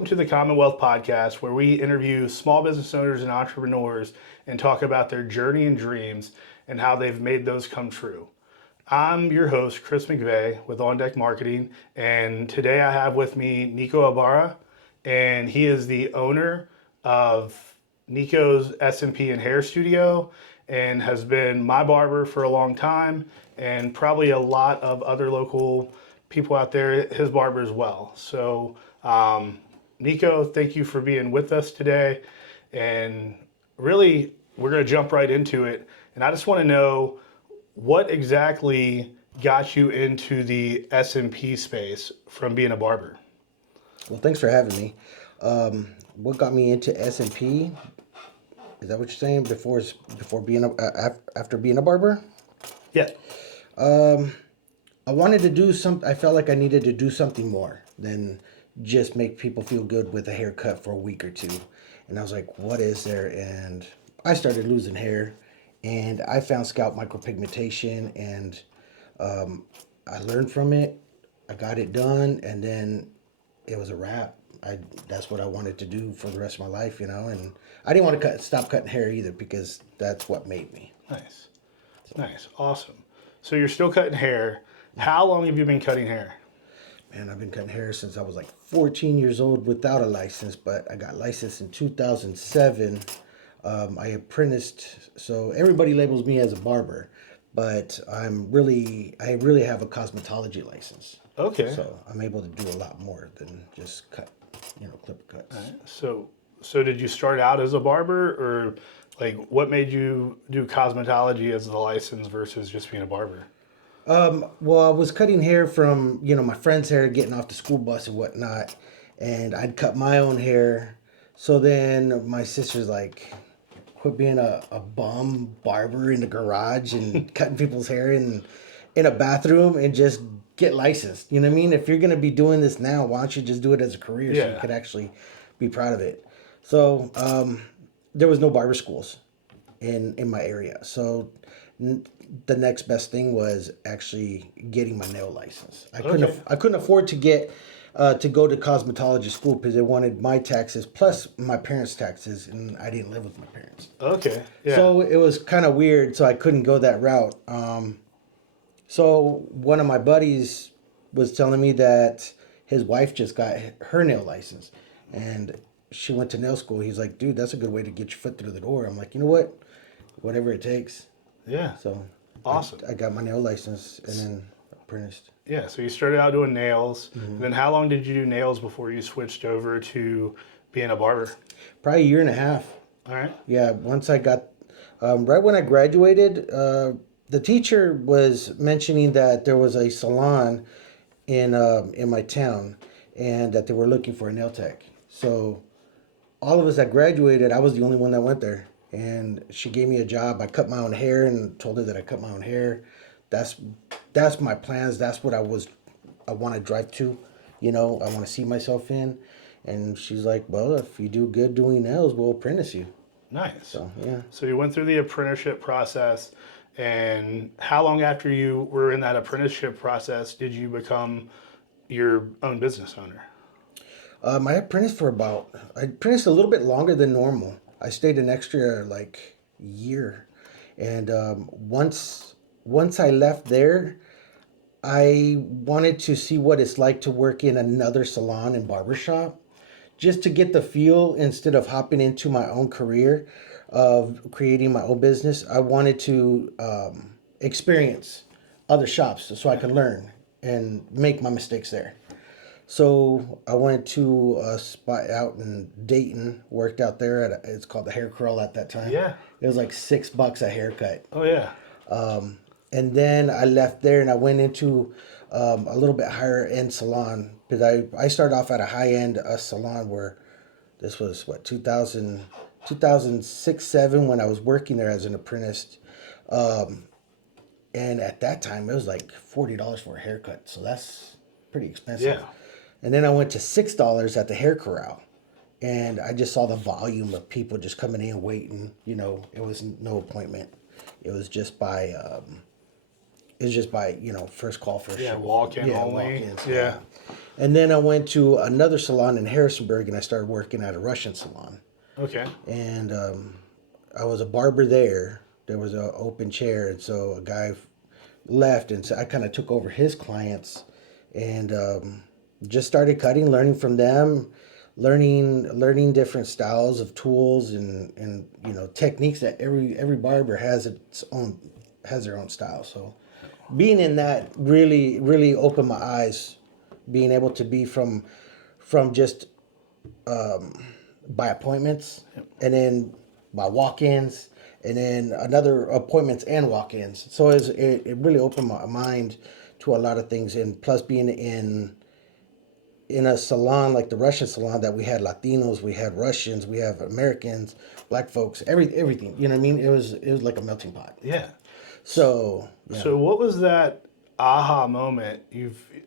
welcome to the Commonwealth Podcast, where we interview small business owners and entrepreneurs and talk about their journey and dreams and how they've made those come true. I'm your host, Chris McVeigh with On Deck Marketing, and today I have with me Nico Ibarra, and he is the owner of Nico's S&P and Hair Studio and has been my barber for a long time and probably a lot of other local people out there, his barber as well. So, Nico, thank you for being with us today. And really, we're going to jump right into it. And I just want to know what exactly got you into the S&P space from being a barber? Well, thanks for having me. What got me into S&P? Is that what you're saying? Before being after being a barber? Yeah. I wanted to do some. I felt like I needed to do something more than just make people feel good with a haircut for a week or two. And I was like, what is there? And I started losing hair, and I found scalp micropigmentation, and I learned from it. I got it done, and then it was a wrap. That's what I wanted to do for the rest of my life, and I didn't want to stop cutting hair either because that's what made me. Nice. Nice. Awesome. So you're still cutting hair. How long have you been cutting hair? Man, I've been cutting hair since I was like 14 years old without a license, but I got licensed in 2007. I apprenticed, so everybody labels me as a barber, but I really have a cosmetology license. Okay. So I'm able to do a lot more than just clipper cuts. All right. So did you start out as a barber, or like what made you do cosmetology as the license versus just being a barber? Well, I was cutting hair from, my friend's hair, getting off the school bus and whatnot, and I'd cut my own hair. So then my sister's like, quit being a bum barber in the garage and cutting people's hair in a bathroom and just get licensed. You know what I mean? If you're going to be doing this now, why don't you just do it as a career so you could actually be proud of it? So there was no barber schools in my area. So the next best thing was actually getting my nail license. I couldn't afford to get to go to cosmetology school because they wanted my taxes plus my parents' taxes, and I didn't live with my parents. Okay. Yeah. So it was kind of weird. So I couldn't go that route. So one of my buddies was telling me that his wife just got her nail license, and she went to nail school. He's like, dude, that's a good way to get your foot through the door. I'm like, you know what? Whatever it takes. Yeah. So awesome. I got my nail license and then apprenticed. Yeah. So you started out doing nails. Mm-hmm. And then how long did you do nails before you switched over to being a barber? Probably a year and a half. All right. Yeah. Once I got, right when I graduated, the teacher was mentioning that there was a salon in my town and that they were looking for a nail tech. So all of us that graduated, I was the only one that went there. And she gave me a job. I cut my own hair and told her that I cut my own hair. That's my plans. That's what I want to drive to. I want to see myself in. And she's like, well, if you do good doing nails, we'll apprentice you. Nice. So, yeah. So you went through the apprenticeship process. And how long after you were in that apprenticeship process did you become your own business owner? I apprenticed a little bit longer than normal. I stayed an extra year, and once I left there, I wanted to see what it's like to work in another salon and barbershop, just to get the feel instead of hopping into my own career of creating my own business. I wanted to experience other shops so I could learn and make my mistakes there. So I went to a spot out in Dayton, worked out there it's called the Hair Curl at that time. Yeah. It was like $6 a haircut. Oh, yeah. And then I left there and I went into a little bit higher end salon because I started off at a high end salon where this was 2006, 7 when I was working there as an apprentice. And at that time it was like $40 for a haircut. So that's pretty expensive. Yeah. And then I went to $6 at the Hair Corral, and I just saw the volume of people just coming in waiting. It was no appointment. It was just by It's just by, first call, first Yeah, show. walk-in Yeah, only. walk-ins. Yeah. And then I went to another salon in Harrisonburg, and I started working at a Russian salon. Okay. And I was a barber there. There was an open chair, and so a guy left, and so I kind of took over his clients, and just started cutting, learning from them, learning different styles of tools and techniques that every barber has their own style. So being in that really opened my eyes, being able to be from just by appointments, and then by walk-ins, and then another appointments and walk-ins. So it really opened my mind to a lot of things, and plus being in a salon like the Russian salon, that we had Latinos, we had Russians, we have Americans, black folks, everything. You know what I mean? It was like a melting pot. Yeah. So yeah. So what was that aha moment?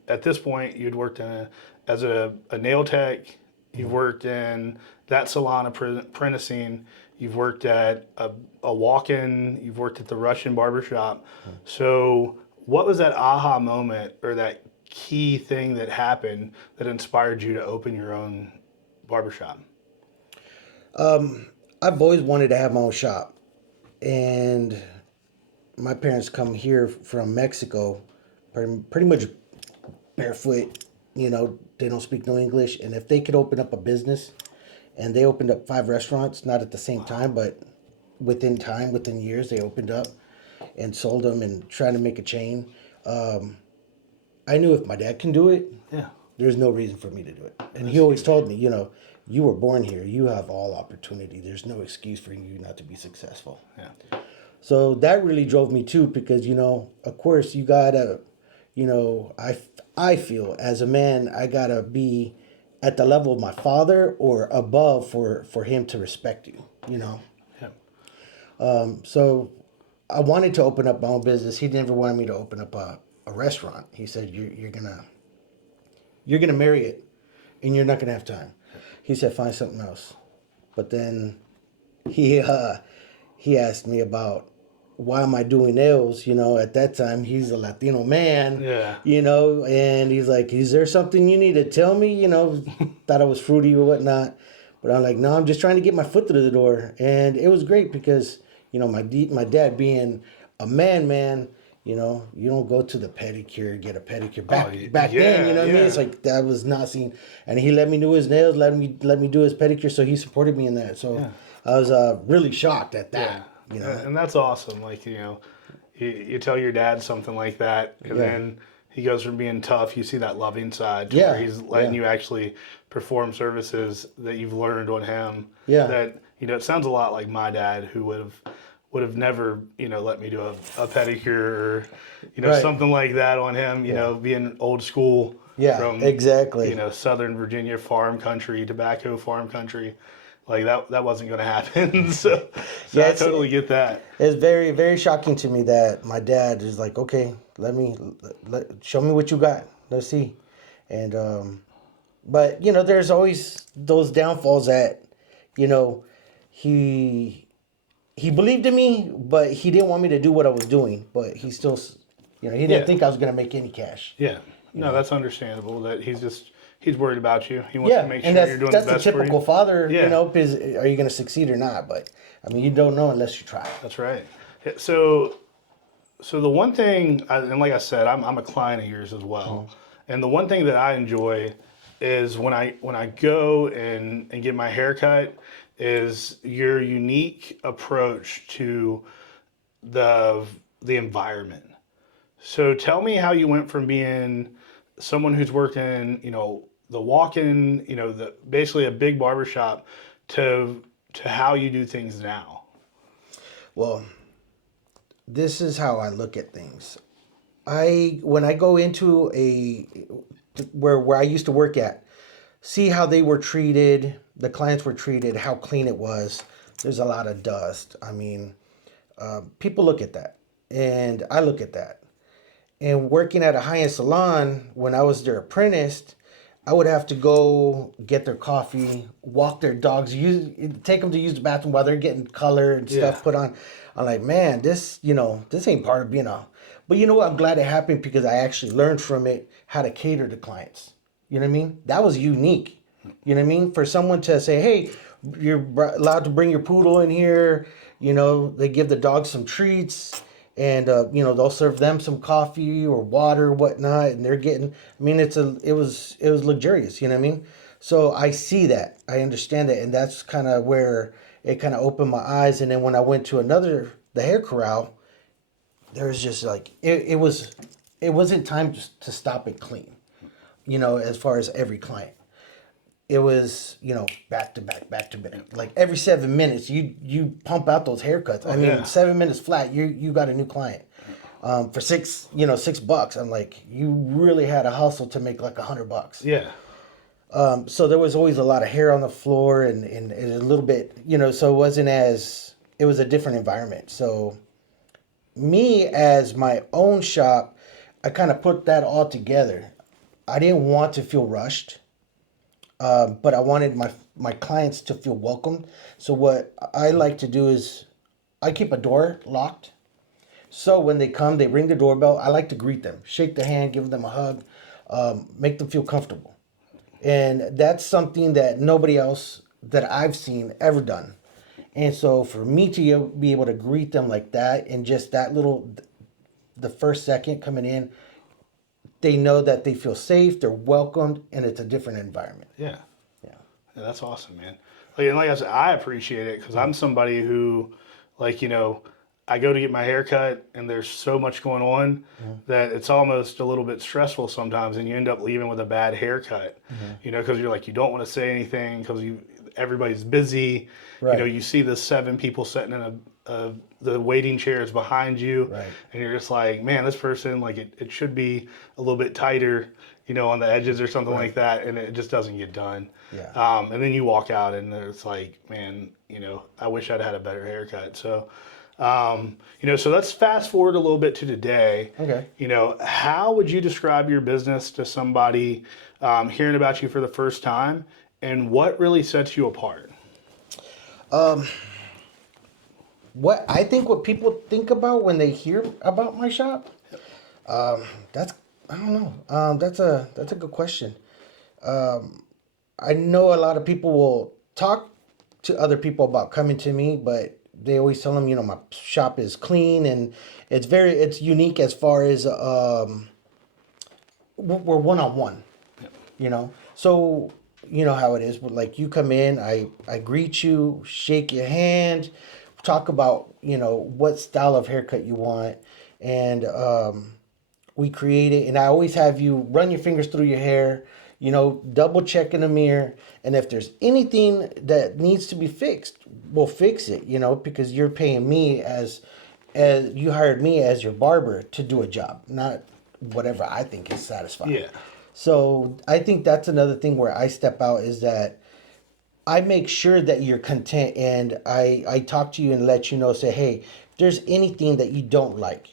At this point you'd worked as a nail tech, you've worked in that salon apprenticing, you've worked at a walk-in, you've worked at the Russian barbershop. So what was that aha moment or that key thing that happened that inspired you to open your own barbershop? I've always wanted to have my own shop, and my parents come here from Mexico, pretty much barefoot. They don't speak no English, and if they could open up a business, and they opened up 5 restaurants, not at the same time, but within years, they opened up and sold them and trying to make a chain. I knew if my dad can do it, Yeah. there's no reason for me to do it. And he always told me, you were born here, you have all opportunity. There's no excuse for you not to be successful. Yeah. So that really drove me too, because of course you gotta, I feel as a man I gotta be at the level of my father or above for him to respect you. Yeah. So I wanted to open up my own business. He never wanted me to open up a restaurant. He said you're gonna marry it, and you're not gonna have time. He said find something else. But then he asked me about why am I doing nails? At that time he's a Latino man. Yeah. And he's like, is there something you need to tell me? Thought I was fruity or whatnot. But I'm like, no, I'm just trying to get my foot through the door. And it was great because, my dad being a man, you don't go to the pedicure, get a pedicure back then, you know what I mean? It's like that was not seen. And he let me do his nails, let me do his pedicure, so he supported me in that. So I was really shocked at that. And that's awesome. Like, you tell your dad something like that, and then he goes from being tough, you see that loving side to where he's letting you actually perform services that you've learned on him. Yeah. That, it sounds a lot like my dad, who would have never, let me do a pedicure or, something like that on him, being old school. Yeah, from, exactly. Southern Virginia farm country, tobacco farm country. Like that wasn't going to happen. so I totally get that. It's very, very shocking to me that my dad is like, okay, show me what you got. Let's see. And, but there's always those downfalls that, he believed in me, but he didn't want me to do what I was doing. But he still, he didn't think I was going to make any cash. Yeah. No, that's understandable. That he's worried about you. He wants to make sure and you're doing that's the best the typical for you. father, is are you going to succeed or not? But, you don't know unless you try. That's right. Yeah, so the one thing, and like I said, I'm a client of yours as well. And the one thing that I enjoy is when I go and get my hair cut is your unique approach to the environment. So tell me how you went from being someone who's working, the walk-in, basically a big barbershop to how you do things now. Well, this is how I look at things. When I go into where I used to work at, see how they were treated, the clients were treated, how clean it was. There's a lot of dust. People look at that, and I look at that. And working at a high-end salon, when I was their apprentice, I would have to go get their coffee, walk their dogs, take them to use the bathroom while they're getting color and stuff Yeah. put on. I'm like, man, this, this ain't part of being a. But you know what? I'm glad it happened because I actually learned from it how to cater to clients. You know what I mean? That was unique. You know what I mean? For someone to say, hey, you're allowed to bring your poodle in here. They give the dog some treats, and they'll serve them some coffee or water or whatnot, and they're getting. I mean, it was luxurious. You know what I mean? So I see that, I understand that, and that's kind of where it kind of opened my eyes. And then when I went to the hair corral, there was just like it wasn't time to stop and clean. As far as every client. It was, back to back, back to back. Like every 7 minutes, you pump out those haircuts. I mean, yeah. 7 minutes flat, you got a new client. For $6. I'm like, you really had a hustle to make like $100. Yeah. So there was always a lot of hair on the floor and a little bit, so it was a different environment. So me as my own shop, I kind of put that all together. I didn't want to feel rushed. But I wanted my clients to feel welcomed. So what I like to do is I keep a door locked. So when they come, they ring the doorbell. I like to greet them, shake the hand, give them a hug, make them feel comfortable. And that's something that nobody else that I've seen ever done. And so for me to be able to greet them like that and just the first second coming in, they know that they feel safe, they're welcomed, and it's a different environment. Yeah. Yeah. Yeah, that's awesome, man. Like I said, I appreciate it because I'm somebody who, I go to get my hair cut and there's so much going on that it's almost a little bit stressful sometimes, and you end up leaving with a bad haircut, because you're like, you don't want to say anything because everybody's busy. Right. You see the 7 people sitting in the waiting chairs behind you, Right. and you're just like, man, this person, like, it should be a little bit tighter, on the edges or something like that, and it just doesn't get done. Yeah. And then you walk out and it's like, man, I wish I'd had a better haircut. So, so let's fast forward a little bit to today. Okay. How would you describe your business to somebody hearing about you for the first time, and what really sets you apart? What people think about when they hear about my shop, that's I don't know. That's a good question. I know a lot of people will talk to other people about coming to me, but they always tell them, my shop is clean and it's unique as far as we're one on one. So you know how it is. Like you come in, I greet you, shake your hand, talk about what style of haircut you want, and we create it. And I always have you run your fingers through your hair, double check in the mirror, and if there's anything that needs to be fixed, we'll fix it. Because you're paying me as you hired me as your barber to do a job, not whatever I think is satisfying. Yeah. So I think that's another thing where I step out is that I make sure that you're content, and I talk to you and let you know, say, hey, if there's anything that you don't like,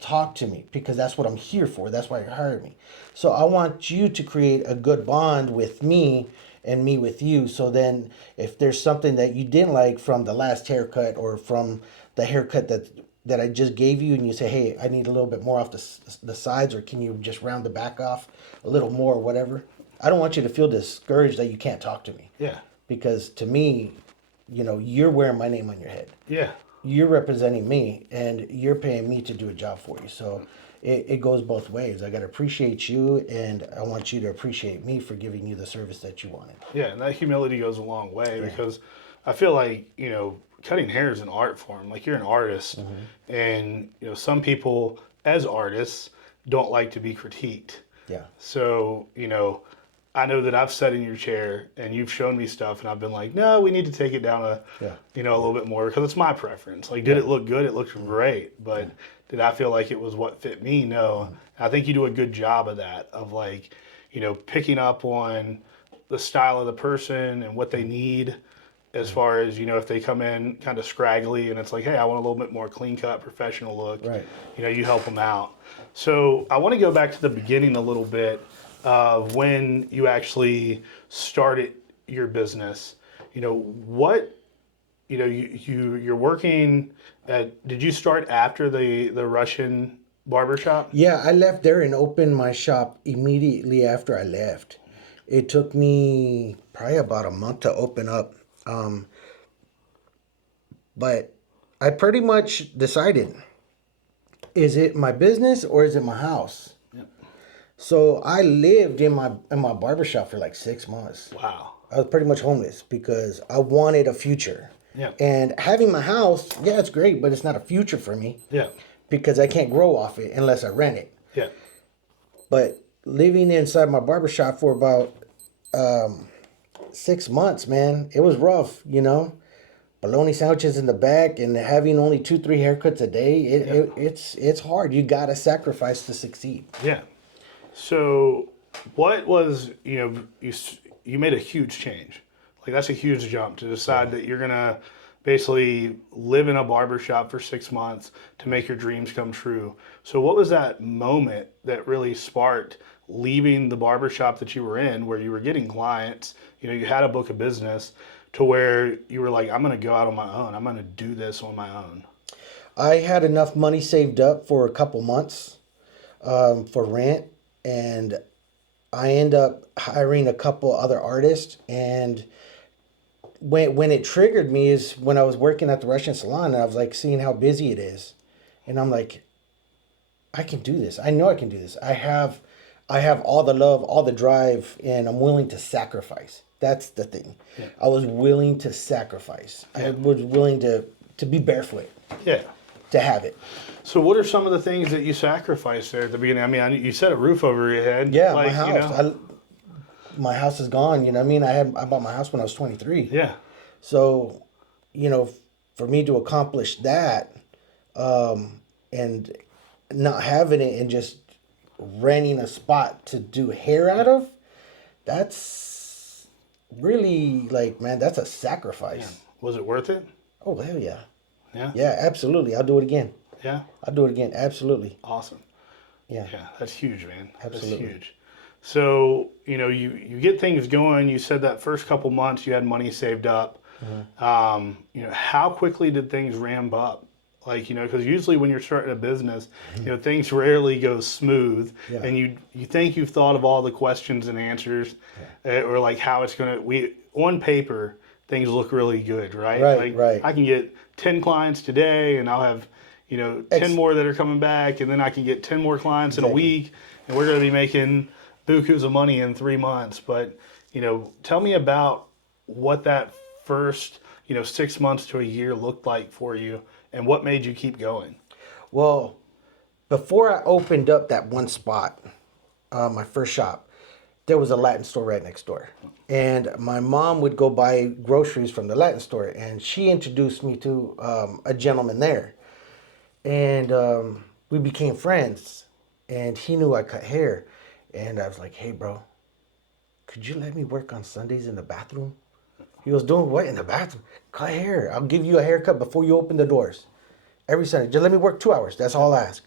talk to me, because that's what I'm here for. That's why you hired me. So I want you to create a good bond with me and me with you. So then if there's something that you didn't like from the last haircut or from the haircut that I just gave you, and you say, hey, I need a little bit more off the sides, or can you just round the back off a little more or whatever. I don't want you to feel discouraged that you can't talk to me. Yeah. Because to me, you're wearing my name on your head. Yeah. You're representing me, and you're paying me to do a job for you. So it goes both ways. I got to appreciate you, and I want you to appreciate me for giving you the service that you wanted. Yeah, and that humility goes a long way because I feel like, cutting hair is an art form. Like, you're an artist, and, some people as artists don't like to be critiqued. Yeah. So, I know that I've sat in your chair and you've shown me stuff and I've been like, no, we need to take it down a little bit more because it's my preference. Like, did it look good? It looked great. But did I feel like it was what fit me? No. I think you do a good job of that, of like, picking up on the style of the person and what they need as far as, if they come in kind of scraggly and it's like, hey, I want a little bit more clean cut, professional look. Right. You help them out. So I want to go back to the beginning a little bit. of when you actually started your business. What you're working at. Did you start after the Russian barbershop? Yeah, I left there and opened my shop immediately after I left. It took me probably about a month to open up. Um, but I pretty much decided, is it my business or is it my house? Yep. So I lived in my barbershop for like 6 months. Wow. I was pretty much homeless because I wanted a future. Yeah. And having my house, yeah, it's great, but it's not a future for me Yeah. because I can't grow off it unless I rent it. Yeah. But living inside my barbershop for about 6 months, man, it was rough, Bologna sandwiches in the back and having only 2-3 haircuts a day, it's hard. You gotta sacrifice to succeed. Yeah. So, what was you made a huge change. Like that's a huge jump to decide that you're gonna basically live in a barbershop for 6 months to make your dreams come true. So, what was that moment that really sparked leaving the barbershop that you were in, where you were getting clients? You had a book of business, to where you were like, I'm gonna go out on my own. I'm gonna do this on my own. I had enough money saved up for a couple months for rent, and I end up hiring a couple other artists. And when it triggered me is when I was working at the Russian salon, and I was like seeing how busy it is, and I'm like, I can do this. I know I can do this. I have all the love, all the drive, and I'm willing to sacrifice. That's the thing. Yeah. I was willing to sacrifice. I was willing to be barefoot. Yeah. To have it. So, what are some of the things that you sacrificed there at the beginning? I mean, you said a roof over your head. Yeah, my house. My house is gone. You know what I mean? I bought my house when I was 23. Yeah. So, for me to accomplish that, and not having it and just renting a spot to do hair out of, that's really like, man, that's a sacrifice. Yeah. Was it worth it? Oh, hell yeah. Yeah. Yeah, absolutely. I'll do it again. Yeah. I'll do it again. Absolutely. Awesome. Yeah. Yeah, that's huge, man. Absolutely. That's huge. So, you get things going. You said that first couple months you had money saved up. Mm-hmm. How quickly did things ramp up? Like, because usually when you're starting a business, things rarely go smooth. Yeah. And you think you've thought of all the questions and answers, or like how it's going to, on paper, things look really good, right? Right, like, right. I can get 10 clients today and I'll have, 10 more that are coming back, and then I can get 10 more clients in a week, and we're going to be making bukus of money in 3 months. But, tell me about what that first, 6 months to a year looked like for you, and what made you keep going. Well, before I opened up that one spot, my first shop, there was a Latin store right next door. And my mom would go buy groceries from the Latin store, and she introduced me to a gentleman there. And we became friends, and he knew I cut hair. And I was like, hey, bro, could you let me work on Sundays in the bathroom? He was doing what in the bathroom? Cut hair. I'll give you a haircut before you open the doors. Every Sunday. Just let me work 2 hours. That's all I ask.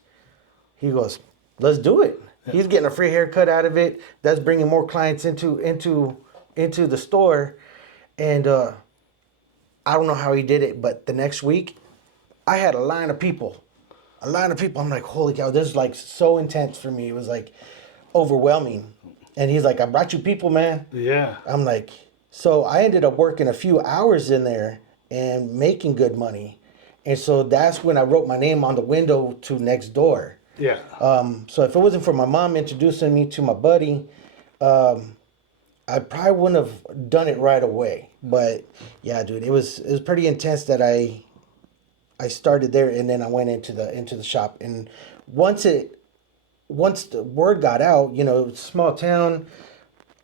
He goes, let's do it. Yeah. He's getting a free haircut out of it. That's bringing more clients into the store. And I don't know how he did it, but the next week, I had a line of people. I'm like, holy cow, this is like so intense for me. It was like overwhelming. And he's like, I brought you people, man. Yeah. I'm like, so I ended up working a few hours in there and making good money. And so that's when I wrote my name on the window to next door. Yeah. So if it wasn't for my mom introducing me to my buddy, I probably wouldn't have done it right away. But yeah, dude, it was pretty intense that I started there, and then I went into the shop. And once the word got out, small town,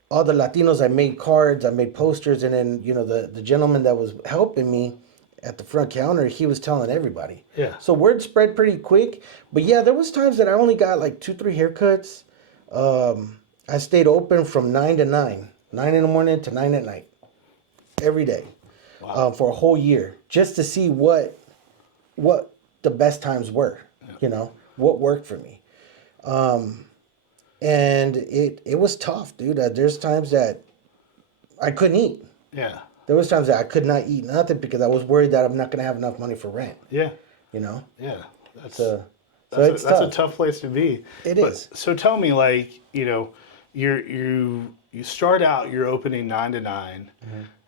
all the Latinos, I made cards, I made posters, and then the gentleman that was helping me at the front counter, he was telling everybody. Yeah. So word spread pretty quick. But yeah, there was times that I only got like 2-3 haircuts. I stayed open from 9 to 9 in the morning to 9 at night, every day. Wow. For a whole year, just to see what the best times were, what worked for me. And it was tough, dude. There's times that I couldn't eat. Yeah. There was times that I could not eat nothing because I was worried that I'm not going to have enough money for rent. Yeah. You know. Yeah. That's So that's it's that's a tough. tough place to be. It But is. so tell me, like, you start out, you're opening 9 to 9.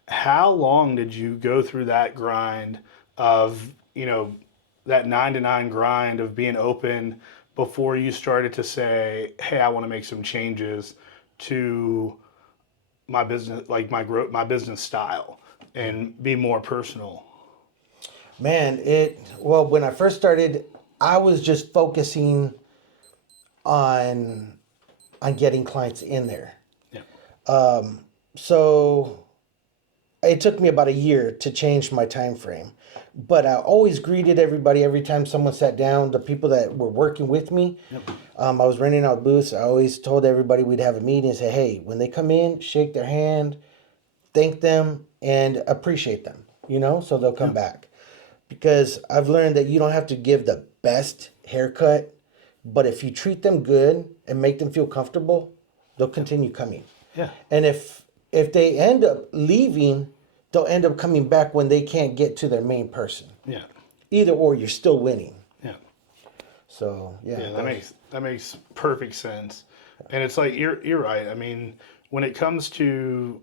How long did you go through that grind of, that 9 to 9 grind of being open before you started to say, hey, I want to make some changes to my business, like my business style, and be more personal? Man, well, when I first started, I was just focusing on getting clients in there. Yeah. So it took me about a year to change my time frame. But I always greeted everybody every time someone sat down, the people that were working with me. Yep. I was renting out booths. I always told everybody we'd have a meeting and say, hey, when they come in, shake their hand, thank them, and appreciate them, so they'll come back. Because I've learned that you don't have to give the best haircut, but if you treat them good and make them feel comfortable, they'll continue coming. Yeah. And if they end up leaving, they'll end up coming back when they can't get to their main person. Yeah. Either or, you're still winning. Yeah. So Yeah, that makes perfect sense. And it's like you're right. I mean, when it comes to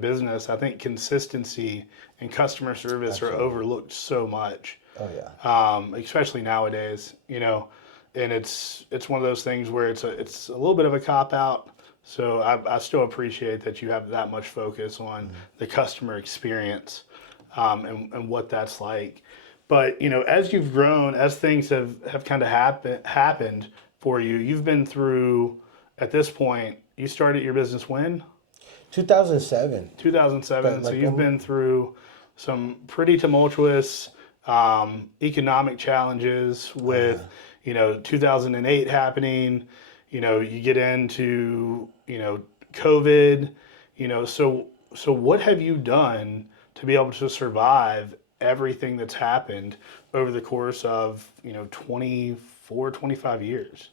business, I think consistency and customer service are overlooked so much. Oh yeah. Especially nowadays, and it's one of those things where it's a little bit of a cop out. So I still appreciate that you have that much focus on the customer experience, and what that's like. But as you've grown, as things have kind of happened for you, you've been through, at this point, you started your business when? 2007. 2007. So you've been through some pretty tumultuous economic challenges with 2008 happening. You get into COVID. So what have you done to be able to survive everything that's happened over the course of 24, 25 years?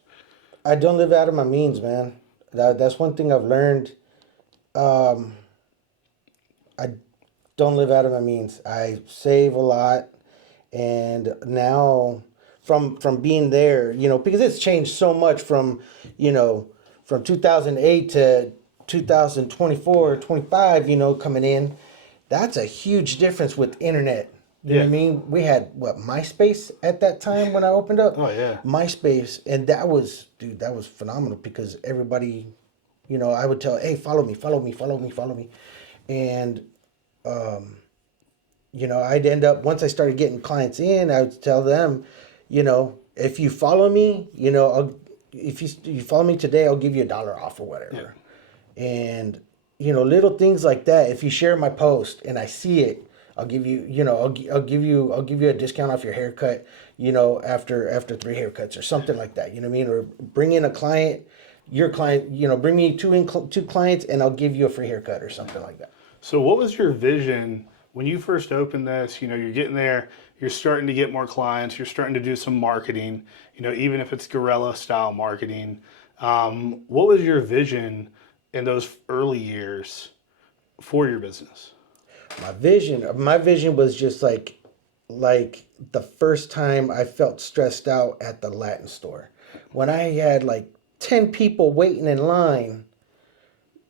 I don't live out of my means, man. That's one thing I've learned. I don't live out of my means. I save a lot, and now from being there, because it's changed so much from 2008 to 2024, 25, coming in. That's a huge difference with internet. You know what I mean? We had MySpace at that time when I opened up. Oh yeah. MySpace, and that was phenomenal because everybody, I would tell, hey, follow me, follow me, follow me, follow me. And, I'd end up, once I started getting clients in, I would tell them, if you follow me, if you follow me today, I'll give you $1 off or whatever. Yeah. And, little things like that. If you share my post and I see it, I'll give you, I'll give you a discount off your haircut, after 3 haircuts or something like that. You know what I mean? Or bring in a client, your client, bring me two clients and I'll give you a free haircut or something like that. So what was your vision when you first opened this? You're getting there, you're starting to get more clients, you're starting to do some marketing, even if it's guerrilla style marketing. What was your vision in those early years for your business? My vision was just like the first time I felt stressed out at the Latin store. When I had like 10 people waiting in line,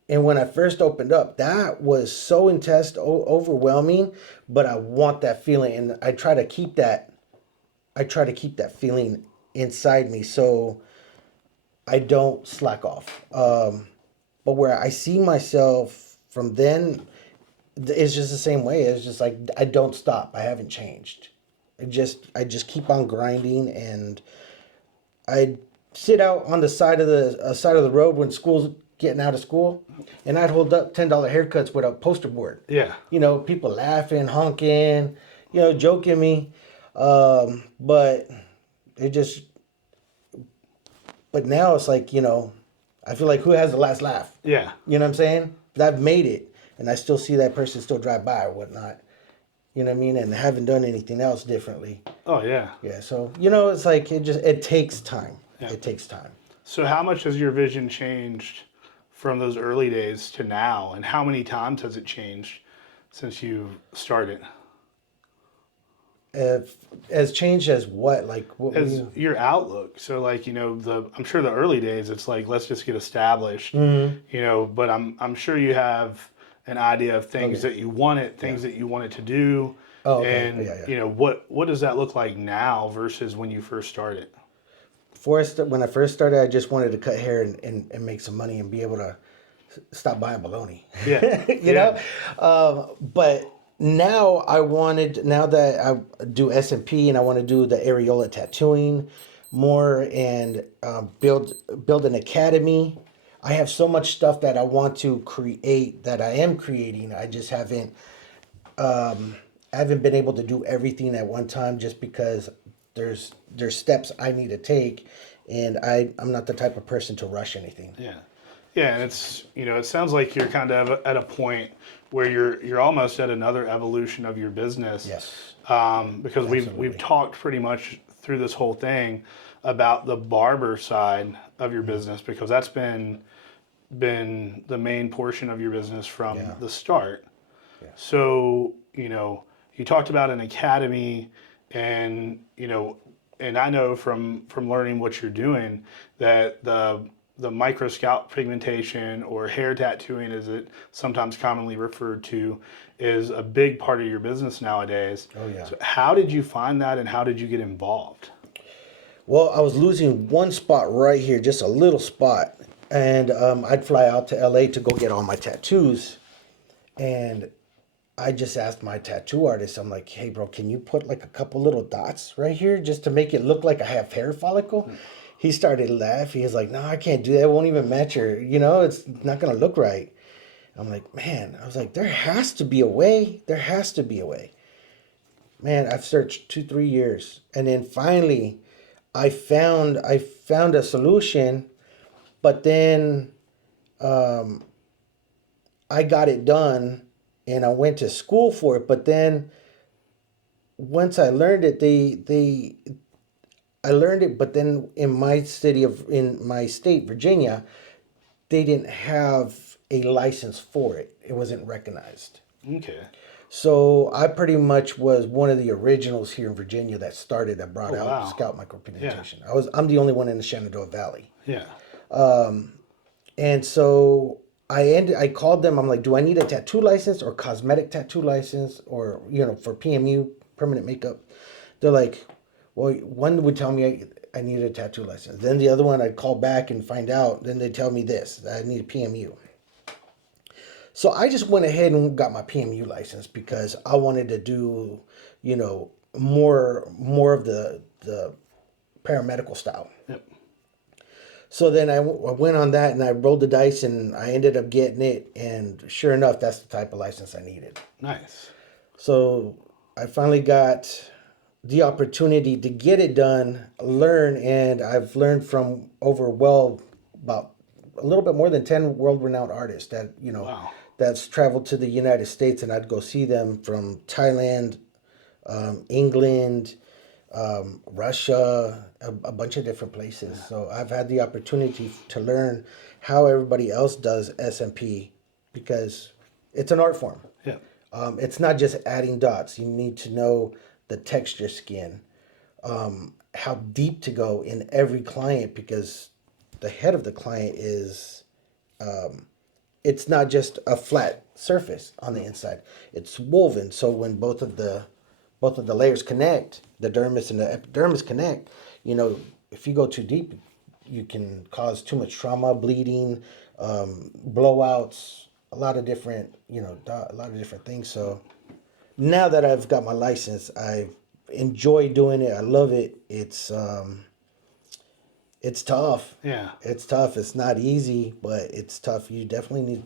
and when I first opened up, that was so intense, overwhelming, but I want that feeling, and I try to keep that feeling inside me so I don't slack off. But where I see myself from then, it's just the same way. It's just like I don't stop. I haven't changed. I just keep on grinding, and I sit out on the side of the road when school's getting out of school, and I'd hold up $10 haircuts with a poster board. Yeah. People laughing, honking, joking me, but it just. But now it's like I feel like who has the last laugh? Yeah. You know what I'm saying? But I've made it. And I still see that person still drive by or whatnot. You know what I mean? And I haven't done anything else differently. Oh, yeah. Yeah, so, it's like it takes time. Yeah. It takes time. So how much has your vision changed from those early days to now, and how many times has it changed since you started? If, as changed as what? Like what do As you? your outlook. So like, I'm sure the early days it's like let's just get established, Mm-hmm. but I'm sure you have an idea of Oh things yeah. that you wanted, Yeah. things that you wanted to do, Oh okay. Oh, and yeah, yeah. what does that look like now versus when you first started? When I first started, I just wanted to cut hair and make some money and be able to stop buying baloney. Yeah. you Yeah. know, but now that I do S&P and I want to do the areola tattooing more and build an academy. I have so much stuff that I want to create that I am creating. I just haven't been able to do everything at one time just because there's steps I need to take, and I'm not the type of person to rush anything. Yeah. Yeah, and it sounds like you're kind of at a point where you're almost at another evolution of your business. Yes, Because we've absolutely. talked pretty much through this whole thing about the barber side of your business, because that's been the main portion of your business from Yeah, the start. yeah. So, you talked about an academy, and and I know from learning what you're doing that the micro scalp pigmentation, or hair tattooing as it sometimes commonly referred to, is a big part of your business nowadays. Oh yeah. So how did you find that, and how did you get involved? Well, I was losing one spot right here, just a little spot, and I'd fly out to LA to go get all my tattoos, and I just asked my tattoo artist, I'm like, hey, bro, can you put like a couple little dots right here just to make it look like I have hair follicle? He started laughing. He was like, no, I can't do that. It won't even match your, it's not going to look right. I'm like, man, I was like, there has to be a way. There has to be a way. Man, I've searched 2, 3 years. And then finally I found a solution, but then I got it done and I went to school for it. But then once I learned it, I learned it, but then in my state, Virginia, they didn't have a license for it. It wasn't recognized. Okay. So I pretty much was one of the originals here in Virginia that brought Oh, out wow. scalp Yeah. micropigmentation. I'm the only one in the Shenandoah Valley. Yeah. And so I called them. I'm like, do I need a tattoo license or cosmetic tattoo license or for PMU, permanent makeup? They're like, well, one would tell me I needed a tattoo license. Then the other one I'd call back and find out. Then they tell me this, that I need a PMU. So I just went ahead and got my PMU license because I wanted to do, more of the paramedical style. Yep. So then I went on that and I rolled the dice and I ended up getting it. And sure enough, that's the type of license I needed. Nice. So I finally got the opportunity to get it done, learn, and I've learned from about a little bit more than 10 world-renowned artists Wow. that's traveled to the United States, and I'd go see them from Thailand, England, Russia, a bunch of different places. So I've had the opportunity to learn how everybody else does S&P because it's an art form. Yeah. It's not just adding dots. You need to know the texture skin, how deep to go in every client because the head of the client is, it's not just a flat surface on the inside. It's woven. So when both of the layers connect, the dermis and the epidermis connect, if you go too deep, you can cause too much trauma, bleeding, blowouts, a lot of different, a lot of different things. So now that I've got my license, I enjoy doing it. I love it. It's tough. Yeah. It's tough. It's not easy, but it's tough. You definitely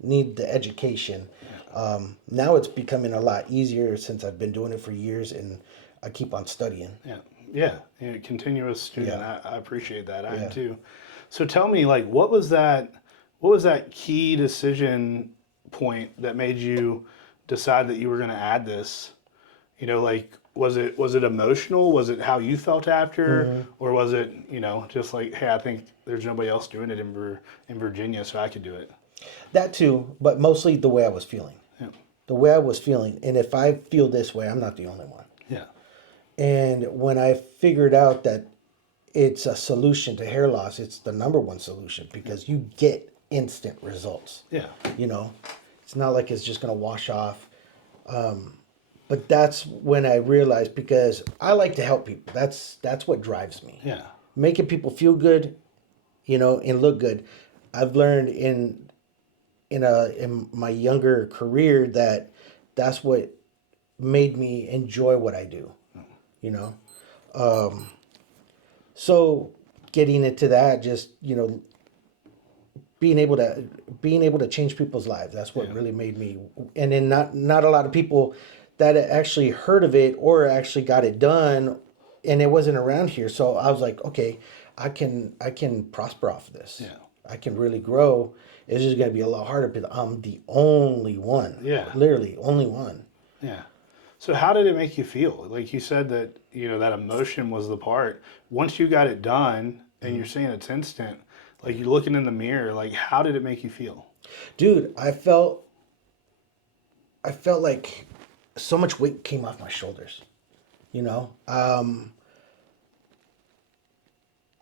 need the education. Now it's becoming a lot easier since I've been doing it for years, and I keep on studying. Yeah. Yeah. Continuous student. Yeah. I appreciate that. I am Yeah. too. So tell me, like, what was that key decision point that made you decide that you were going to add this? Like, was it emotional? Was it how you felt after, or was it just like, hey, I think there's nobody else doing it in Virginia, so I could do it. That too, but mostly the way I was feeling. Yeah. The way I was feeling, and if I feel this way, I'm not the only one. Yeah. And when I figured out that it's a solution to hair loss, it's the number one solution because you get instant results. Yeah. You know, it's not like it's just going to wash off. But that's when I realized, because I like to help people. That's what drives me. Yeah. Making people feel good, and look good. I've learned in my younger career that's what made me enjoy what I do. You know, so getting into that, just being able to change people's lives. That's what really made me. And then not a lot of people that actually heard of it or actually got it done, and it wasn't around here. So I was like, okay, I can prosper off of this. Yeah. I can really grow. It's just gonna be a lot harder because I'm the only one. Yeah. Literally only one. Yeah. So how did it make you feel? Like you said that, that emotion was the part. Once you got it done and you're saying it's instant, like you're looking in the mirror, like how did it make you feel? Dude, I felt like so much weight came off my shoulders. I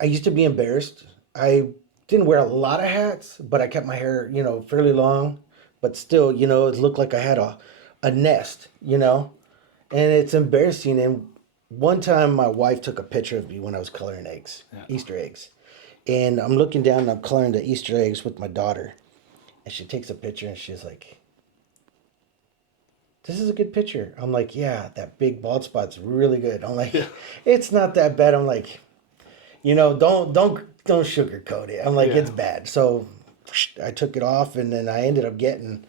used to be embarrassed. I didn't wear a lot of hats, but I kept my hair, fairly long, but still, it looked like I had a nest, and it's embarrassing. And one time my wife took a picture of me when I was coloring eggs, Easter eggs. And I'm looking down and I'm coloring the Easter eggs with my daughter. And she takes a picture and she's like, this is a good picture. I'm like, yeah, that big bald spot's really good. I'm like, it's not that bad. I'm like, don't sugarcoat it. I'm like, it's bad. So I took it off, and then I ended up getting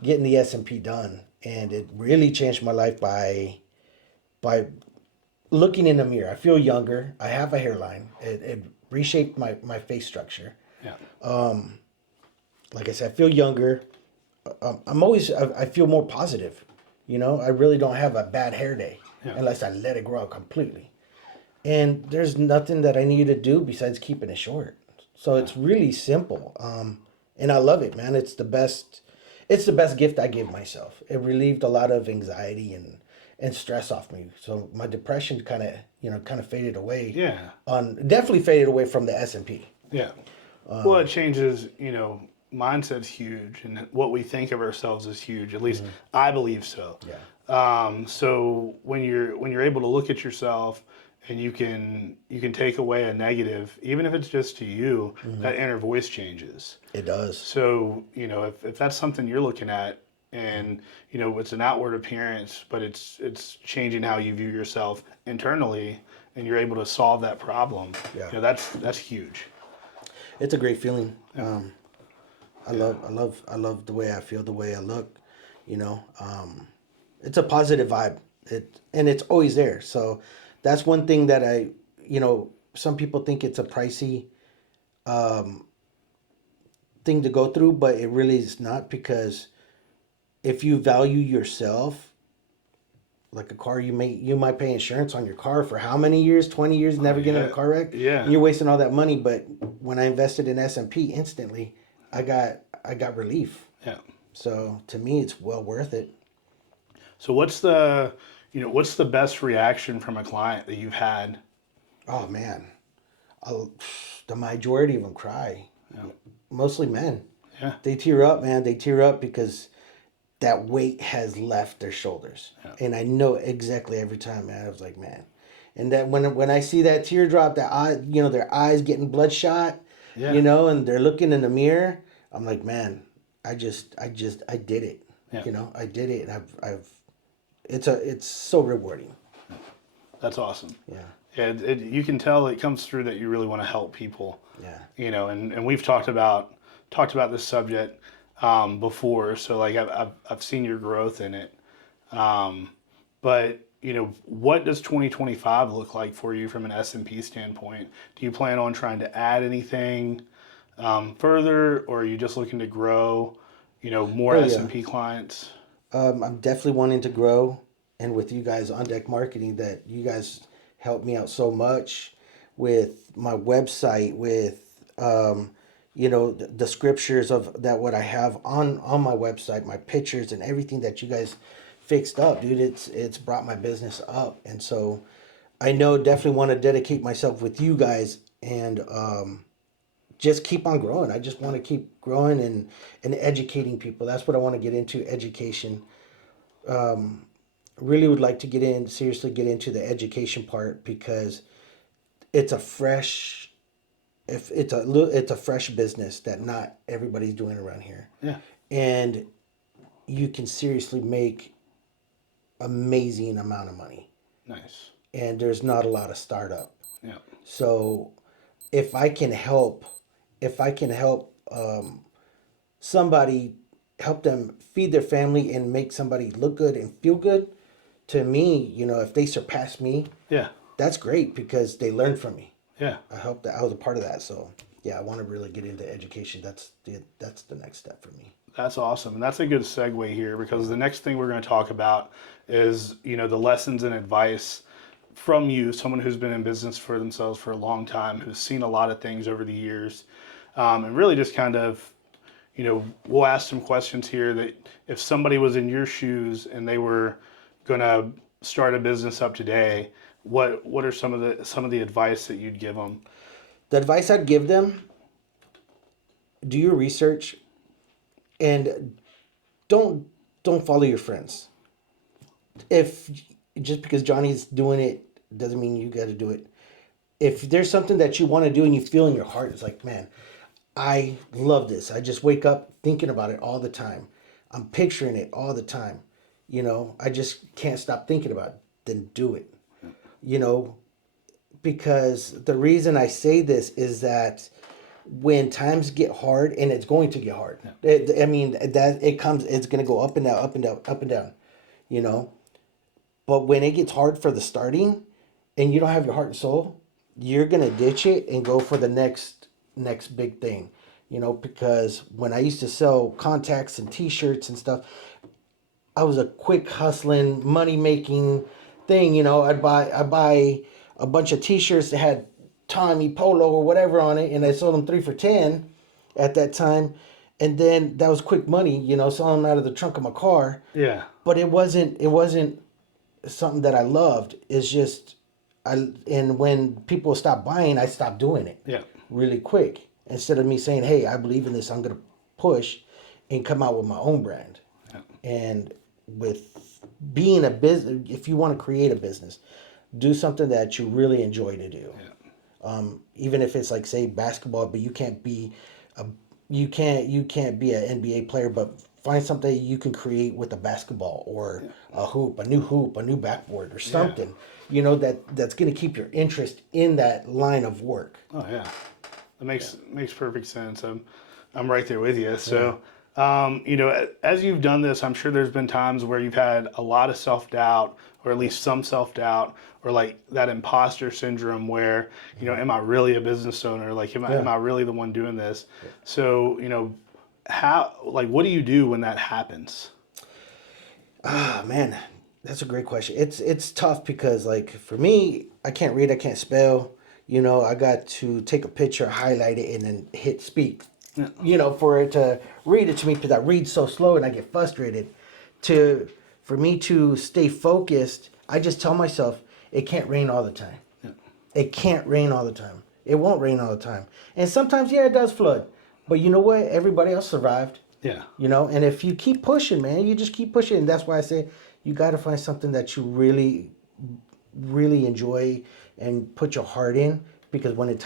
the S&P done. And it really changed my life by looking in the mirror. I feel younger. I have a hairline. It reshaped my face structure. Yeah. Like I said, I feel younger. I feel more positive. I really don't have a bad hair day unless I let it grow out completely. And there's nothing that I need to do besides keeping it short. So it's really simple. And I love it, man. It's the best gift I gave myself. It relieved a lot of anxiety and stress off me. So my depression kind of faded away. Yeah. Definitely faded away from the S&P. Yeah. Well, it changes, mindset's huge, and what we think of ourselves is huge. At least I believe so. Yeah. So when you're able to look at yourself and you can take away a negative, even if it's just to you, that inner voice changes. It does. So, if that's something you're looking at, and it's an outward appearance, but it's changing how you view yourself internally, and you're able to solve that problem. Yeah. That's huge. It's a great feeling. I love the way I feel, the way I look. It's a positive vibe. And it's always there. So that's one thing that some people think it's a pricey thing to go through, but it really is not, because if you value yourself, like a car, you might pay insurance on your car for how many years? 20 years, never getting in a car wreck? Yeah. And you're wasting all that money, but when I invested in S&P, instantly, I got relief. Yeah. So to me, it's well worth it. So what's the best reaction from a client that you've had? Oh man, the majority of them cry. Yeah. Mostly men. Yeah. They tear up, man. They tear up because that weight has left their shoulders. Yeah. And I know exactly every time, man. I was like, man. And that when I see that teardrop, their eyes getting bloodshot, and they're looking in the mirror, I'm like, man, I did it. Yeah. I did it, and it's so rewarding. That's awesome. Yeah. Yeah, you can tell it comes through that you really want to help people. Yeah. And we've talked about this subject before, so like I've seen your growth in it. But what does 2025 look like for you from an S&P standpoint? Do you plan on trying to add anything further, or are you just looking to grow, more S&P clients? I'm definitely wanting to grow. and with you guys on deck marketing, that you guys helped me out so much with my website, with the scriptures of that, what I have on my website, my pictures and everything that you guys fixed up, dude. It's brought my business up. And so I know definitely want to dedicate myself with you guys, and just keep on growing. I just want to keep growing and educating people. That's what I want to get into, education. Really would like to seriously get into the education part, because it's a fresh, if it's a fresh business that not everybody's doing around here. Yeah. And you can seriously make amazing amount of money. Nice. And there's not a lot of startup. Yeah. So if I can help somebody, help them feed their family and make somebody look good and feel good, to me, if they surpass me, Yeah. that's great, because they learned from me. Yeah. I was a part of that. So yeah, I want to really get into education. That's the next step for me. That's awesome. And that's a good segue here, because the next thing we're going to talk about is, the lessons and advice from you, someone who's been in business for themselves for a long time, who's seen a lot of things over the years, and really just kind of, we'll ask some questions here that if somebody was in your shoes and they were going to start a business up today, what are some of the advice that you'd give them? The advice I'd give them: do your research, and don't follow your friends. If just because Johnny's doing it doesn't mean you got to do it. If there's something that you want to do and you feel in your heart, it's like, man, I love this. I just wake up thinking about it all the time. I'm picturing it all the time. I just can't stop thinking about it. Then do it. Because the reason I say this is that when times get hard, and it's going to get hard. Yeah. It's going to go up and down, up and down, up and down, But when it gets hard for the starting, and you don't have your heart and soul, you're going to ditch it and go for the next big thing, because when I used to sell contacts and t-shirts and stuff, I was a quick hustling, money making thing. I'd buy a bunch of t-shirts that had Tommy Polo or whatever on it, and I sold them 3 for $10 at that time. And then that was quick money, selling them out of the trunk of my car. Yeah. But it wasn't something that I loved. It's just, and when people stopped buying, I stopped doing it. Yeah. Really quick. Instead of me saying, hey, I believe in this, I'm going to push and come out with my own brand. Yeah. And with being a business, if you want to create a business, do something that you really enjoy to do. Yeah. Even if it's like, say, basketball, but you can't be an NBA player, but find something you can create with a basketball, or a new backboard or something. Yeah. That's going to keep your interest in that line of work. Oh yeah, that makes perfect sense. I'm right there with you. So. Yeah. As you've done this, I'm sure there's been times where you've had a lot of self-doubt, or at least some self-doubt, or like that imposter syndrome where, am I really a business owner? Like, am I really the one doing this? Yeah. So, what do you do when that happens? Man, that's a great question. It's tough, because like for me, I can't read, I can't spell. I got to take a picture, highlight it, and then hit speak. Yeah. For it to read it to me, because I read so slow and I get frustrated. For me to stay focused, I just tell myself, it can't rain all the time. Yeah. It can't rain all the time. It won't rain all the time. And sometimes, it does flood. But you know what? Everybody else survived. Yeah. And if you keep pushing, man, you just keep pushing. And that's why I say you got to find something that you really, really enjoy and put your heart in. Because when it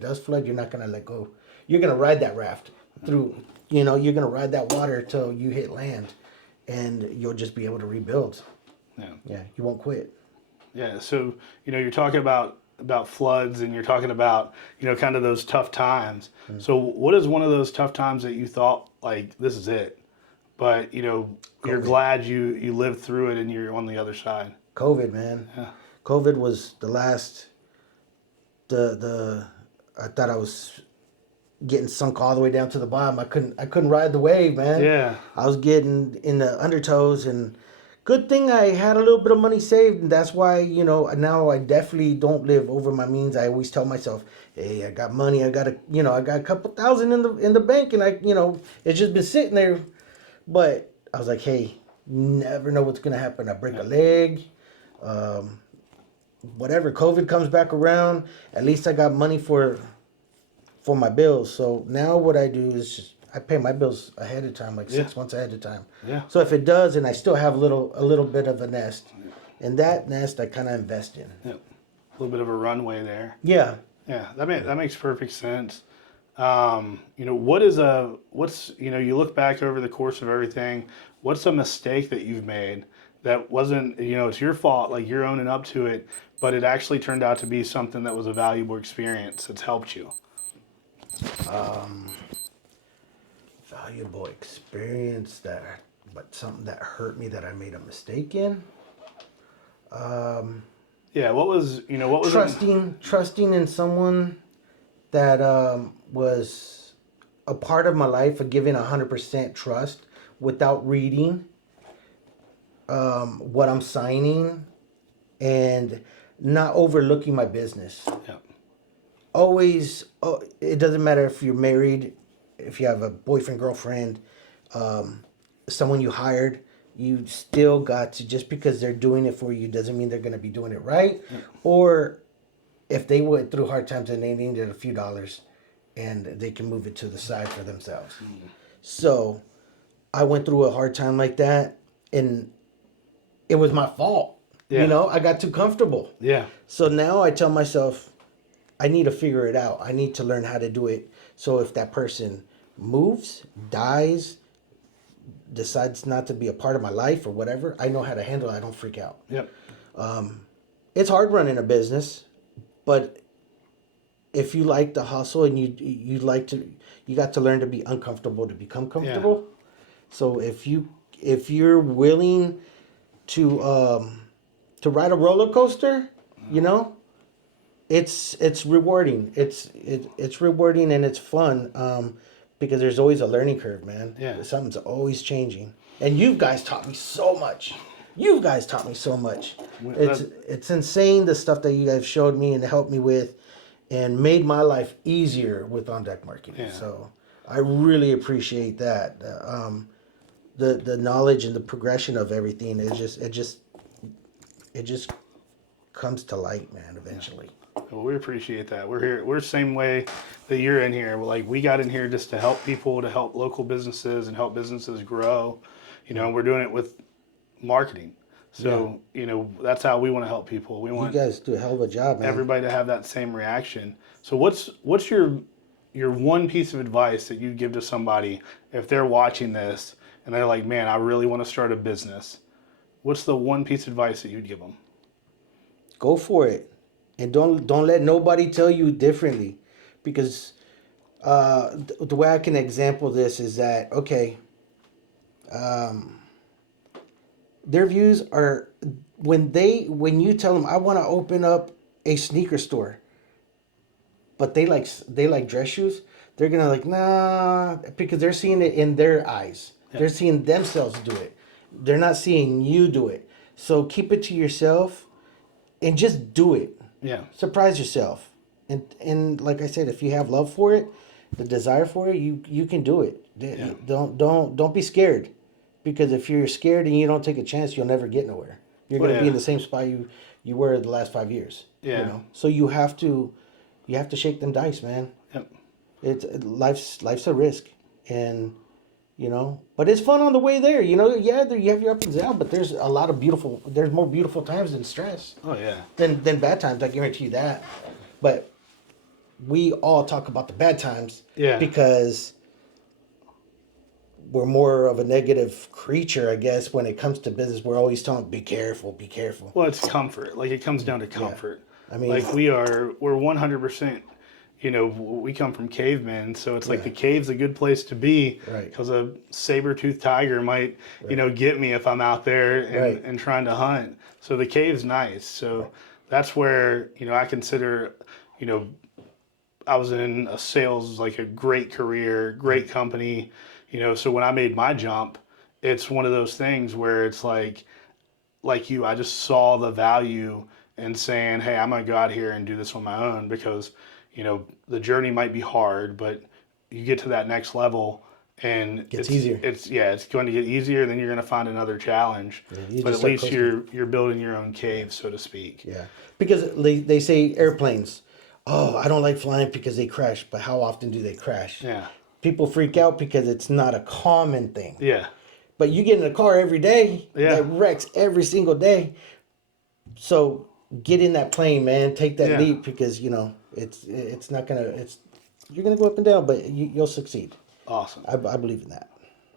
does flood, you're not going to let go. You're going to ride that raft through, you're going to ride that water till you hit land, and you'll just be able to rebuild. Yeah. Yeah. You won't quit. Yeah. So, you're talking about floods, and you're talking about, kind of those tough times. Mm. So what is one of those tough times that you thought, like, this is it, but, you're glad you lived through it and you're on the other side? COVID, man. Yeah. COVID was the last, I thought I was getting sunk all the way down to the bottom. I couldn't ride the wave, man. Yeah. I was getting in the undertows, and Good thing I had a little bit of money saved, and that's why, now I definitely don't live over my means. I always tell myself, hey, I got money. I got a couple thousand in the bank, and it's just been sitting there. But I was like, hey, never know what's gonna happen. I break a leg, whatever. COVID comes back around. At least I got money for my bills. So now what I do is just I pay my bills ahead of time, like 6 months ahead of time. Yeah. So if it does, and I still have a little bit of a nest, and that nest I kind of invest in. Yeah. A little bit of a runway there. Yeah. Yeah, that makes perfect sense. You look back over the course of everything, what's a mistake that you've made that wasn't, it's your fault, like you're owning up to it, but it actually turned out to be something that was a valuable experience that's helped you? Valuable experience but something that hurt me that I made a mistake in. Yeah, what was Trusting in someone that was a part of my life, of giving 100% trust without reading what I'm signing and not overlooking my business. Yeah. Always, it doesn't matter if you're married, if you have a boyfriend, girlfriend, someone you hired, you still got to, just because they're doing it for you doesn't mean they're going to be doing it right. Yeah. Or if they went through hard times and they needed a few dollars, and they can move it to the side for themselves. Mm. So I went through a hard time like that, and it was my fault. Yeah. I got too comfortable. Yeah. So now I tell myself, I need to figure it out. I need to learn how to do it. So if that person moves, dies, decides not to be a part of my life or whatever, I know how to handle it. I don't freak out. Yep. It's hard running a business, but if you like to hustle and you got to learn to be uncomfortable to become comfortable. Yeah. So if you're willing to ride a roller coaster, it's rewarding. It's rewarding and it's fun. Because there's always a learning curve, man. Yeah. Something's always changing. And you guys taught me so much. It's insane the stuff that you guys showed me and helped me with and made my life easier with On Deck Marketing. Yeah. So I really appreciate that. The knowledge and the progression of everything, it just comes to light, man, eventually. Yeah. Well, we appreciate that. We're here. We're the same way that you're in here. We got in here just to help people, to help local businesses and help businesses grow. And we're doing it with marketing. So, that's how we want to help people. We want you guys do a hell of a job, man. Everybody to have that same reaction. So what's your one piece of advice that you'd give to somebody if they're watching this and they're like, man, I really want to start a business? What's the one piece of advice that you'd give them? Go for it. And don't let nobody tell you differently, because the way I can example this is that, okay, their views are when you tell them I want to open up a sneaker store, but they like dress shoes, they're gonna like, nah, because they're seeing it in their eyes. Yeah. They're seeing themselves do it. They're not seeing you do it. So keep it to yourself and just do it. Yeah. Surprise yourself. And like I said, if you have love for it, the desire for it, you can do it. Yeah. Don't be scared. Because if you're scared and you don't take a chance, you'll never get nowhere. You're going to be in the same spot you were the last 5 years. Yeah. So you have to shake them dice, man. Yep. Life's a risk, and but it's fun on the way there. You have your ups and downs, but there's more beautiful times than stress. Oh yeah. Than bad times. I guarantee you that. But we all talk about the bad times. Yeah. Because we're more of a negative creature, I guess, when it comes to business. We're always telling, be careful, be careful. Well, it's comfort. It comes down to comfort. Yeah. I mean, we're 100%. We come from cavemen, so it's like the cave's a good place to be, right? Because a saber-toothed tiger might, get me if I'm out there and trying to hunt. So the cave's nice. So that's where, I consider, I was in a sales, a great career, great company, so when I made my jump, it's one of those things where it's like, like you, I just saw the value in saying, hey, I'm going to go out here and do this on my own because, the journey might be hard, but you get to that next level and Gets easier. It's going to get easier. Then you're going to find another challenge, you but just at least start coasting. you're building your own cave, so to speak. Yeah, because they say airplanes. Oh, I don't like flying because they crash. But how often do they crash? Yeah. People freak out because it's not a common thing. Yeah. But you get in a car every day that wrecks every single day. So get in that plane, man. Take that leap because it's not gonna. You're gonna go up and down, but you'll succeed. Awesome. I believe in that.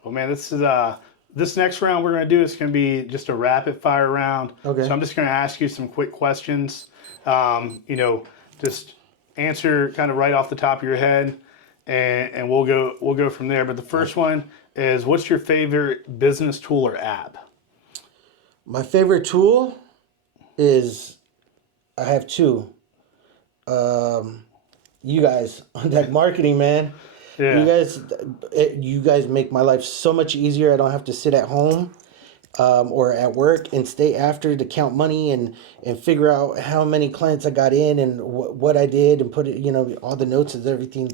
Well, man, this next round we're going to do is going to be just a rapid fire round. Okay. So I'm just going to ask you some quick questions. Just answer kind of right off the top of your head, and we'll go from there. But the first one is, what's your favorite business tool or app? My favorite tool is, I have two. You guys on that marketing, man. Yeah. You guys make my life so much easier. I don't have to sit at home or at work and stay after to count money and figure out how many clients I got in and what I did and put it, all the notes and everything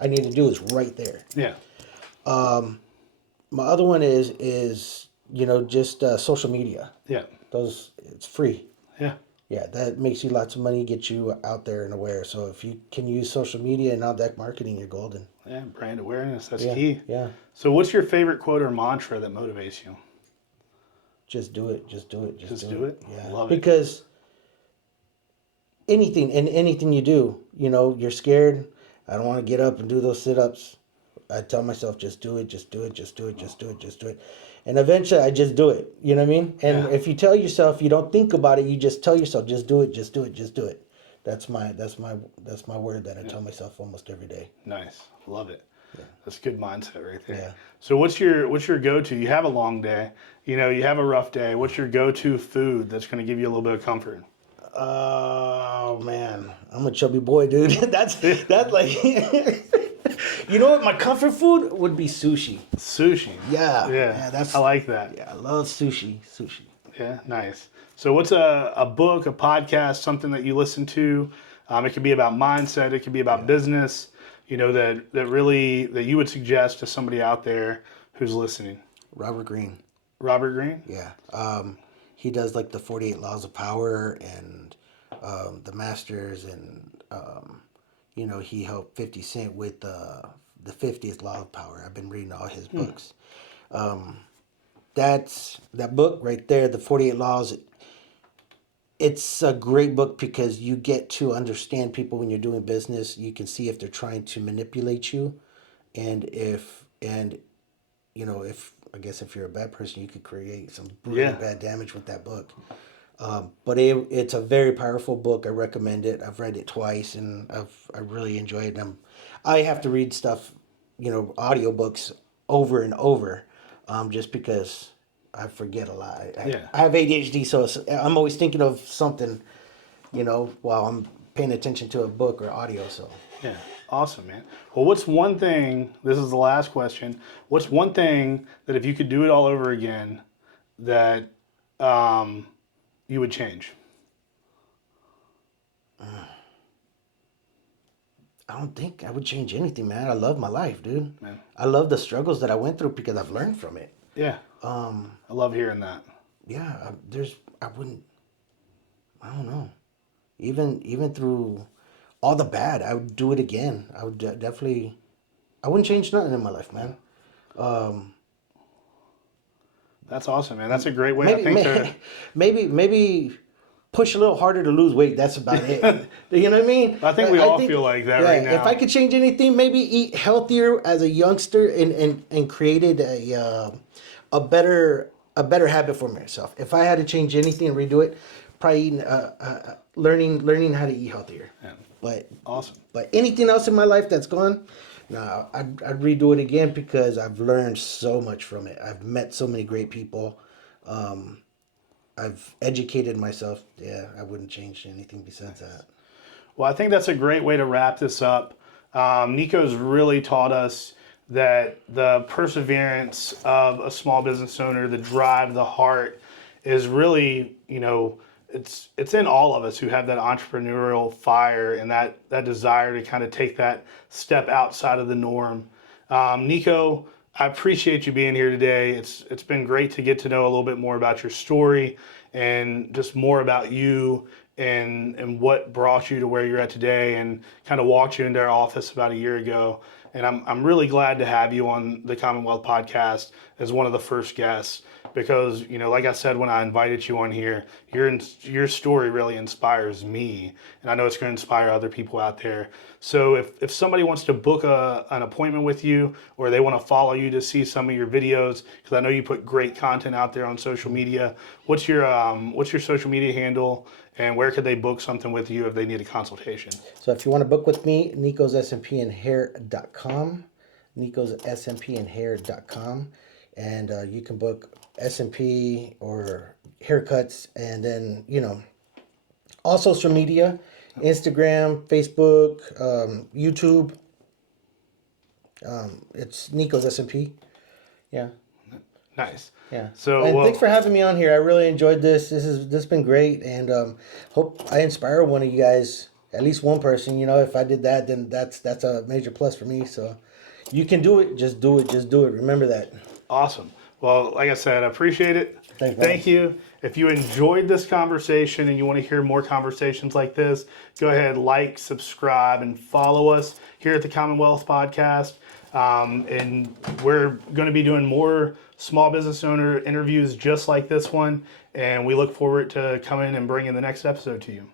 I need to do is right there. Yeah. My other one is just social media. Yeah. It's free. Yeah. Yeah, that makes you lots of money, gets you out there and aware. So if you can use social media and on-deck marketing, you're golden. Yeah, brand awareness, that's key. Yeah. So what's your favorite quote or mantra that motivates you? Just do it. Just do it. Just do it? Yeah. Love it. Because anything you do, you're scared. I don't want to get up and do those sit-ups. I tell myself, just do it, just do it, just do it, just do it, just do it. And eventually I just do it. You know what I mean? And if you tell yourself, you don't think about it, you just tell yourself, just do it, just do it, just do it. That's my word that I tell myself almost every day. Nice. Love it. Yeah. That's a good mindset right there. Yeah. So what's your go-to? You have a long day, you have a rough day. What's your go-to food that's going to give you a little bit of comfort? Oh man, I'm a chubby boy, dude. that's like you know what? My comfort food would be sushi. Sushi. Yeah. Yeah. I like that. Yeah, I love sushi. Sushi. Yeah, nice. So what's a book, a podcast, something that you listen to? It could be about mindset. It could be about business. That you would suggest to somebody out there who's listening. Robert Greene. Robert Greene? Yeah. He does like the 48 Laws of Power and the Masters, and he helped 50 Cent with the 50th Law of Power. I've been reading all his books. That book right there, the 48 Laws. It's a great book because you get to understand people when you're doing business. You can see if they're trying to manipulate you, and if you're a bad person, you could create some really bad damage with that book. But it's a very powerful book. I recommend it. I've read it twice, and I really enjoyed them. I have to read stuff, audiobooks over and over, just because I forget a lot. I have ADHD, so I'm always thinking of something, while I'm paying attention to a book or audio. So yeah, awesome, man. Well, what's one thing? This is the last question. What's one thing that if you could do it all over again, that you would change? I don't think I would change anything, man. I love my life, dude. Man. I love the struggles that I went through because I've learned from it. Yeah. I love hearing that. Yeah, I don't know. Even through all the bad, I would do it again. I would definitely, I wouldn't change nothing in my life, man. That's awesome, man. That's a great way, I think. Maybe push a little harder to lose weight. That's about it. You know what I mean? I think we all feel like that right now. If I could change anything, maybe eat healthier as a youngster and created a better habit for myself. If I had to change anything and redo it, probably eating, learning how to eat healthier. Yeah. But awesome. But anything else in my life that's gone, no, I'd redo it again because I've learned so much from it. I've met so many great people. I've educated myself. Yeah, I wouldn't change anything besides that. Well, I think that's a great way to wrap this up. Nico's really taught us that the perseverance of a small business owner, the drive, the heart, is really, it's in all of us who have that entrepreneurial fire and that desire to kind of take that step outside of the norm. Nico, I appreciate you being here today. It's been great to get to know a little bit more about your story and just more about you and what brought you to where you're at today and kind of walked you into our office about a year ago. And I'm really glad to have you on the Commonwealth podcast as one of the first guests because, like I said when I invited you on here, your story really inspires me. And I know it's going to inspire other people out there. So if somebody wants to book an appointment with you or they want to follow you to see some of your videos, because I know you put great content out there on social media, what's your social media handle? And where could they book something with you if they need a consultation? So if you want to book with me, nicosspandhair.com, nicosspandhair.com, and you can book S&P or haircuts, and then, all social media, Instagram, Facebook, YouTube. It's Nico's S&P. Yeah. Nice. Yeah. So and thanks for having me on here. I really enjoyed this. This has been great, and hope I inspire one of you guys, at least one person. If I did that, then that's a major plus for me. So you can do it. Just do it. Just do it. Remember that. Awesome. Well, like I said, I appreciate it. Thanks, Thank you. If you enjoyed this conversation and you want to hear more conversations like this, go ahead, like, subscribe, and follow us here at the Commonwealth Podcast. And we're going to be doing more small business owner interviews just like this one. And we look forward to coming and bringing the next episode to you.